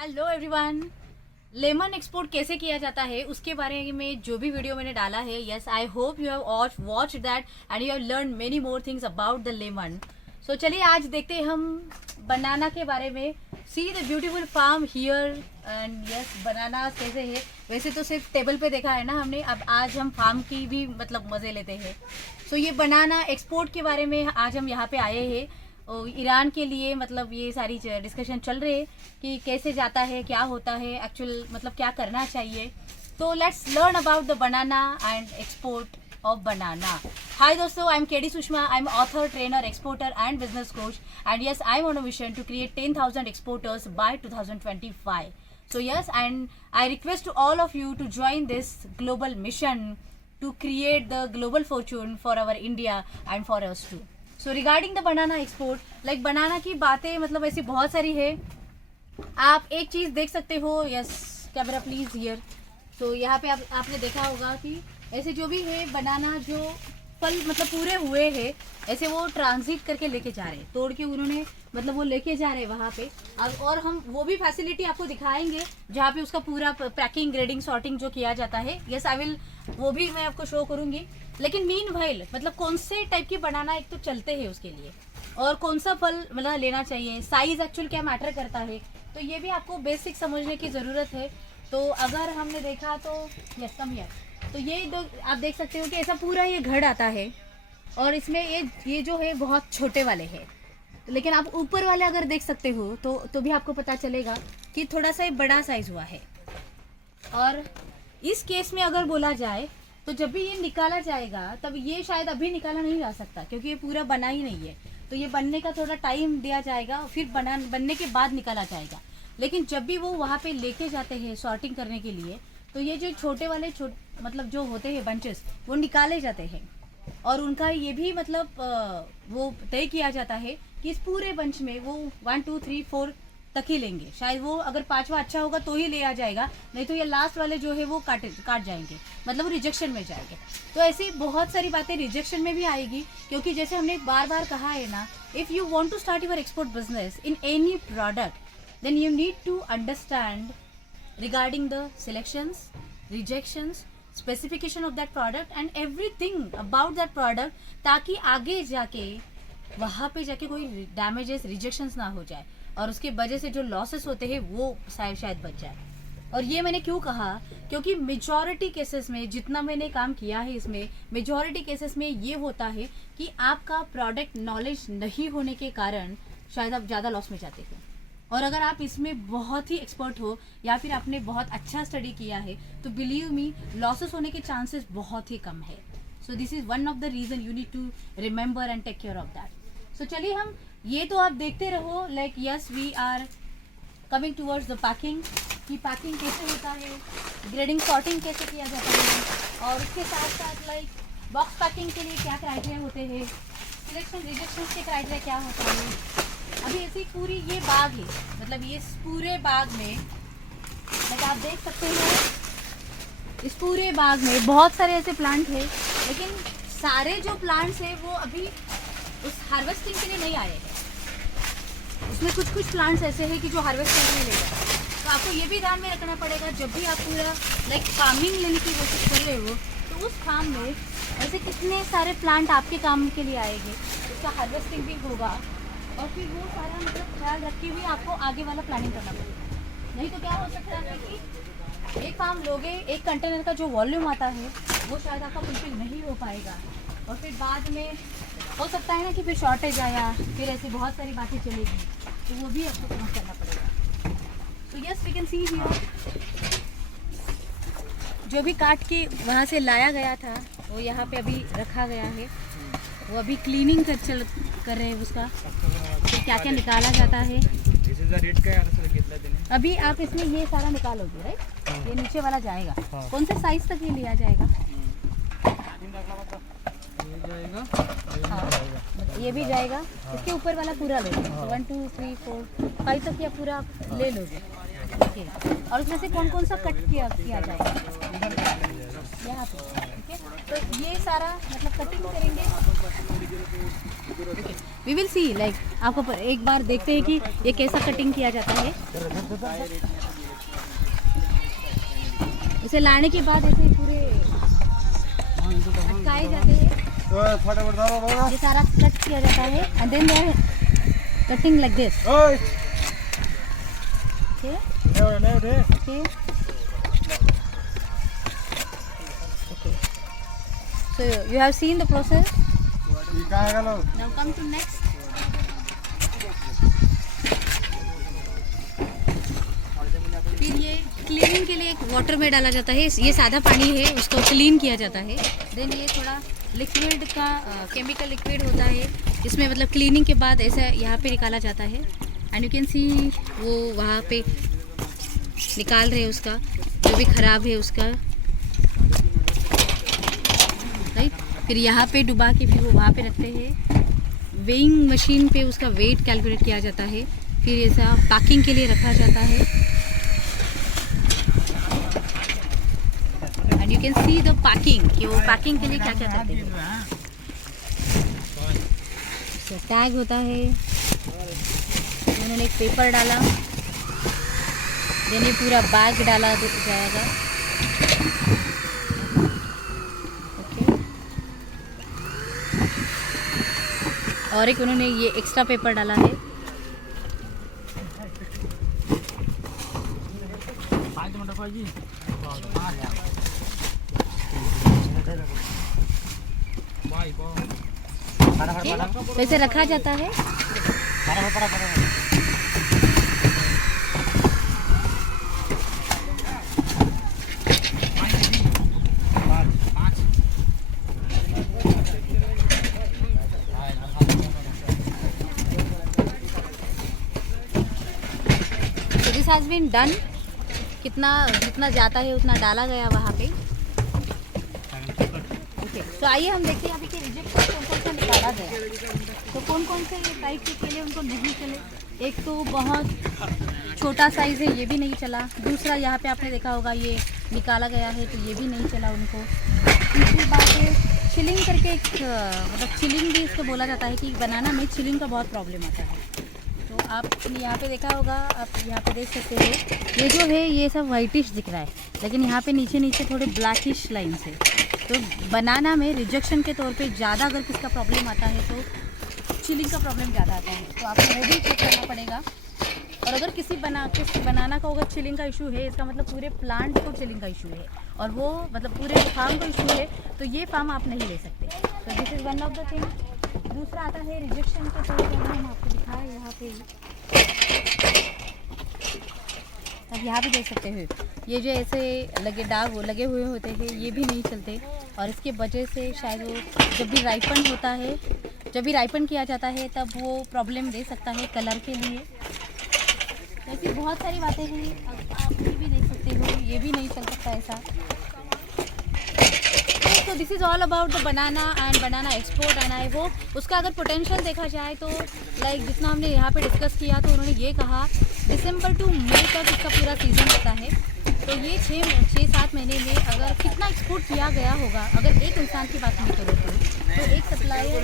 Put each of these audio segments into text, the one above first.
Hello everyone. Lemon export कैसे किया जाता है उसके बारे में जो भी वीडियो मैंने डाला है, yes I hope you have watch that and you have learn many more things about the lemon. So चलिए आज देखते हैं हम बनाना के बारे में। See the beautiful farm here and yes banana कैसे है। वैसे तो सिर्फ टेबल पे देखा है ना हमने, अब आज हम फार्म की भी मतलब मज़े लेते हैं। सो ये बनाना एक्सपोर्ट के बारे में आज हम यहाँ पे आए हैं। ईरान के लिए मतलब ये सारी डिस्कशन चल रही है कि कैसे जाता है, क्या होता है एक्चुअल, मतलब क्या करना चाहिए। तो let's learn about the banana and export of banana. Hi दोस्तों, आई एम KD Sushma. I am author, trainer, exporter and business coach and yes I am on a mission to create 10,000 exporters by 2025. So yes, and I request to all of you to join this global mission to create the global fortune for our India and for us too. So regarding the banana export, like banana की बातें मतलब ऐसी बहुत सारी है। आप एक चीज़ देख सकते हो, यस कैमरा प्लीज़ हियर। तो यहाँ पे आपने देखा होगा कि ऐसे जो भी है बनाना जो फल मतलब पूरे हुए हैं ऐसे वो ट्रांजिट करके लेके जा रहे हैं, तोड़ के उन्होंने मतलब वो लेके जा रहे हैं वहाँ पे। और हम वो भी फैसिलिटी आपको दिखाएंगे जहाँ पे उसका पूरा पैकिंग, ग्रेडिंग, सॉर्टिंग जो किया जाता है। यस आई विल, वो भी मैं आपको शो करूँगी। लेकिन मीन वाइल मतलब कौन से टाइप की बनाना एक तो चलते हैं उसके लिए, और कौन सा फल मतलब लेना चाहिए, साइज एक्चुअल क्या मैटर करता है, तो ये भी आपको बेसिक समझने की ज़रूरत है। तो अगर हमने देखा तो यस कम हियर, तो ये दो आप देख सकते हो कि ऐसा पूरा ये घड़ आता है और इसमें ये जो है बहुत छोटे वाले हैं। लेकिन आप ऊपर वाले अगर देख सकते हो तो भी आपको पता चलेगा कि थोड़ा सा ये बड़ा साइज हुआ है। और इस केस में अगर बोला जाए तो जब भी ये निकाला जाएगा तब ये शायद अभी निकाला नहीं जा सकता क्योंकि ये पूरा बना ही नहीं है। तो ये बनने का थोड़ा टाइम दिया जाएगा, फिर बनने के बाद निकाला जाएगा। लेकिन जब भी वो वहाँ पे लेके जाते हैं सॉर्टिंग करने के लिए, तो ये जो छोटे वाले मतलब जो होते हैं बंचेस वो निकाले जाते हैं और उनका ये भी मतलब वो तय किया जाता है कि इस पूरे बंच में वो 1 2 3 4 तक ही लेंगे। शायद वो अगर 5वां अच्छा होगा तो ही ले आ जाएगा, नहीं तो ये लास्ट वाले जो है वो काट जाएंगे, मतलब वो रिजेक्शन में जाएंगे। तो ऐसी बहुत सारी बातें रिजेक्शन में भी आएगी क्योंकि जैसे हमने बार बार कहा है ना, if you want to start your export business in any product then you need to understand regarding the selections, rejections, specification of that product and everything about that product, ताकि आगे जाके वहाँ पे जाके कोई डैमेजेस, रिजेक्शंस ना हो जाए और उसके वजह से जो लॉसेस होते हैं वो शायद बच जाए। और ये मैंने क्यों कहा, क्योंकि मेजॉरिटी केसेस में जितना मैंने काम किया है इसमें मेजॉरिटी केसेस में ये होता है कि आपका प्रोडक्ट नॉलेज नहीं होने के कारण शायद आप ज़्यादा लॉस में जाते हैं। और अगर आप इसमें बहुत ही एक्सपर्ट हो या फिर आपने बहुत अच्छा स्टडी किया है तो बिलीव मी लॉसेस होने के चांसेस बहुत ही कम है। So this is one of the reason you need to remember and take care of that. So चलिए हम ये तो आप देखते रहो, like yes we are coming towards the packing कि पैकिंग कैसे होता है, ग्रेडिंग सॉर्टिंग कैसे किया जाता है, और उसके साथ साथ लाइक बॉक्स पैकिंग के लिए क्या क्राइटेरिया होते हैं, सिलेक्शन रिजेक्शन के क्राइटेरिया क्या होता है। अभी ऐसी पूरी ये बाग है, मतलब ये पूरे बाग में मतलब आप देख सकते हो इस पूरे बाग में बहुत सारे ऐसे प्लांट हैं, लेकिन सारे जो प्लांट्स हैं वो अभी उस हार्वेस्टिंग के लिए नहीं आए हैं। उसमें कुछ प्लांट्स ऐसे हैं कि जो हार्वेस्टिंग के लिए ले जाए। तो आपको ये भी ध्यान में रखना पड़ेगा जब भी आप पूरा लाइक फार्मिंग लेने की कोशिश कर रहे हो तो उस फार्म में ऐसे कितने सारे प्लांट आपके काम के लिए आएंगे, उसका हार्वेस्टिंग भी होगा और फिर वो सारा मतलब ख्याल रखते हुए आपको आगे वाला प्लानिंग करना पड़ेगा। नहीं तो क्या हो सकता है कि एक फार्म लोगे, एक कंटेनर का जो वॉल्यूम आता है वो शायद आपका फुलफिल नहीं हो पाएगा और फिर बाद में हो सकता है ना कि फिर शॉर्टेज आया, फिर ऐसी बहुत सारी बातें चलेगी, तो वो भी आपको समझ करना पड़ेगा। तो yes we can see here जो भी काट के वहाँ से लाया गया था वो यहाँ पे अभी रखा गया है। वो अभी क्लीनिंग कर रहे हैं उसका, तो क्या क्या निकाला जाता है। अभी आप इसमें ये सारा निकालोगे राइट, ये नीचे वाला जाएगा। कौन से साइज तक ये लिया जाएगा? हाँ ये भी जाएगा, इसके ऊपर वाला पूरा लोगे 1 2 3 4 5 तक या पूरा आप ले लोगे। ठीक है, और उसमें से कौन कौन सा कट किया जाएगा? यहाँ पे, ठीक है। तो ये सारा मतलब कटिंग करेंगे। वी विल सी, लाइक आपको एक बार देखते हैं कि ये कैसा कटिंग किया जाता है। इसे लाने के बाद ऐसे पूरे अटकाए जाते हैं, ये सारा कट किया जाता है and then they are cutting like this. Okay okay okay, so you have seen the process. Now come to next. फिर ये क्लीनिंग के लिए एक वाटर में डाला जाता है, ये सादा पानी है, उसको क्लीन किया जाता है। देन ये थोड़ा लिक्विड का केमिकल लिक्विड होता है, इसमें मतलब क्लीनिंग के बाद ऐसा यहाँ पे निकाला जाता है एंड यू कैन सी वो वहाँ पे निकाल रहे हैं उसका जो भी ख़राब है उसका, राइट। फिर यहाँ पे डुबा के फिर वो वहाँ पे रखते हैं, वेइंग मशीन पे उसका वेट कैलकुलेट किया जाता है, फिर ऐसा पैकिंग के लिए रखा जाता है and you can see the packing कि वो पैकिंग के लिए क्या क्या करते हैं। टैग होता है, उन्होंने एक पेपर डाला, देन ये पूरा बैग डाला जाएगा। ओके, और एक उन्होंने ये एक्स्ट्रा पेपर डाला है। तो इसे रखा जाता है। So this has been done. जितना जाता है उतना डाला गया वहाँ पे। ओके, तो आइए हम देखते हैं अभी के रिजेक्ट कौन कौन सा निकाला गया। तो कौन कौन से ये टाइप के केले उनको नहीं चले। एक तो बहुत छोटा साइज़ है, ये भी नहीं चला। दूसरा यहाँ पे आपने देखा होगा ये निकाला गया है तो ये भी नहीं चला उनको। तीसरी बात है चिलिंग करके एक मतलब चिलिंग भी इसको बोला जाता है कि बनाना में चिलिंग का बहुत प्रॉब्लम आता है। तो आपने यहाँ पे देखा होगा, आप यहाँ पे देख सकते हो ये जो है ये सब वाइटिश दिख रहा है, लेकिन यहाँ पे नीचे नीचे थोड़े ब्लैकिश लाइन्स है। तो बनाना में रिजेक्शन के तौर पे ज़्यादा अगर किसका प्रॉब्लम आता है तो चिलिंग का प्रॉब्लम ज़्यादा आता है, तो आपको वो भी चेक करना पड़ेगा। और अगर किसी बनाना का अगर चिलिंग का इशू है, इसका मतलब पूरे प्लांट को चिलिंग का इशू है और वो मतलब पूरे फार्म को इशू है, तो ये फार्म आप नहीं ले सकते। तो this is one of the thing. दूसरा आता है रिजेक्शन के तौर पर, हम आपको दिखाएं यहाँ पे। अब यहाँ पे देख सकते हो ये जो ऐसे दाग लगे हुए होते हैं ये भी नहीं चलते, और इसके वजह से शायद वो जब भी राइपन होता है, जब भी राइपन किया जाता है तब वो प्रॉब्लम दे सकता है कलर के लिए। ऐसी बहुत सारी बातें हैं, आप ये भी देख सकते हो ये भी नहीं चल सकता ऐसा। तो this is all about the banana and banana export and I hope उसका अगर पोटेंशियल देखा जाए तो लाइक जितना हमने यहाँ पे डिस्कस किया, तो उन्होंने ये कहा दिसंबर टू मई तक इसका पूरा सीज़न होता है। तो ये 6-7 महीने में अगर कितना एक्सपोर्ट किया गया होगा, अगर एक इंसान की बात नहीं करो तो एक सप्लायर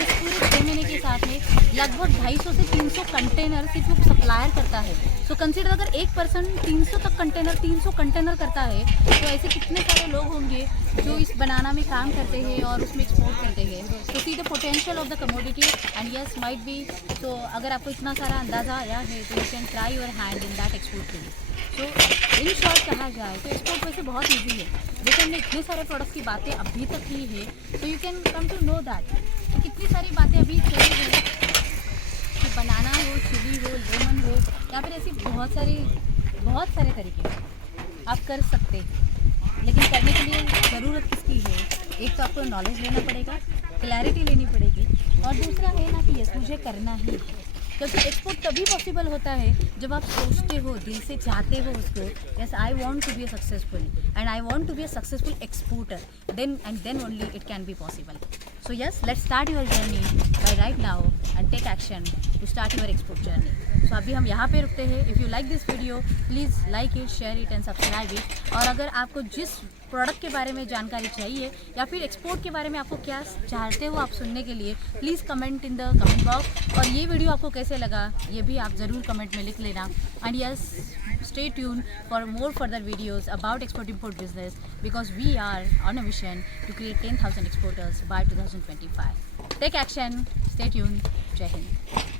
इस पूरे 6 महीने के साथ में लगभग 250 से 300 कंटेनर सिर्फ वो सप्लायर करता है। सो कंसिडर अगर एक पर्सन 300 कंटेनर करता है तो ऐसे कितने सारे लोग होंगे जो इस बनाना में काम करते हैं और उसमें एक्सपोर्ट करते हैं। तो see the potential of the commodity and yes might be. तो अगर आपको इतना सारा अंदाज़ा आया है तो you can try your hand in that export के लिए। तो इन शॉर्ट कहा जाए तो एक्सपोर्ट वैसे बहुत ईजी है। जैसे हमने इतने सारे प्रोडक्ट्स की बातें अभी तक की है, तो you can come to know that कितनी सारी बातें अभी चली हैं कि बनाना हो, चिली हो, लेमन हो, या फिर ऐसी बहुत सारे तरीके आप कर सकते हैं। लेकिन करने के लिए ज़रूरत किसकी है? एक तो आपको नॉलेज लेना पड़ेगा, क्लैरिटी लेनी पड़ेगी, और दूसरा है ना कि यस मुझे करना ही है। क्योंकि एक्सपोर्ट तभी पॉसिबल होता है जब आप सोचते हो, दिल से चाहते हो उसको, yes I want to be successful and I want to be a successful exporter, then only it can be possible. So yes, let's start your journey by right now and take action to start your export journey. So अभी हम यहाँ पे रुकते हैं। If you like this video please like it, share it and subscribe it. और अगर आपको जिस प्रोडक्ट के बारे में जानकारी चाहिए या फिर एक्सपोर्ट के बारे में आपको क्या चाहते हो आप सुनने के लिए, please comment in the comment box. और ये वीडियो आपको कैसे लगा ये भी आप ज़रूर कमेंट में लिख लेना। And yes, stay tuned for more further videos about export-import business because we are on a mission to create 10,000 exporters by 2025. Take action, stay tuned, Jai Hind.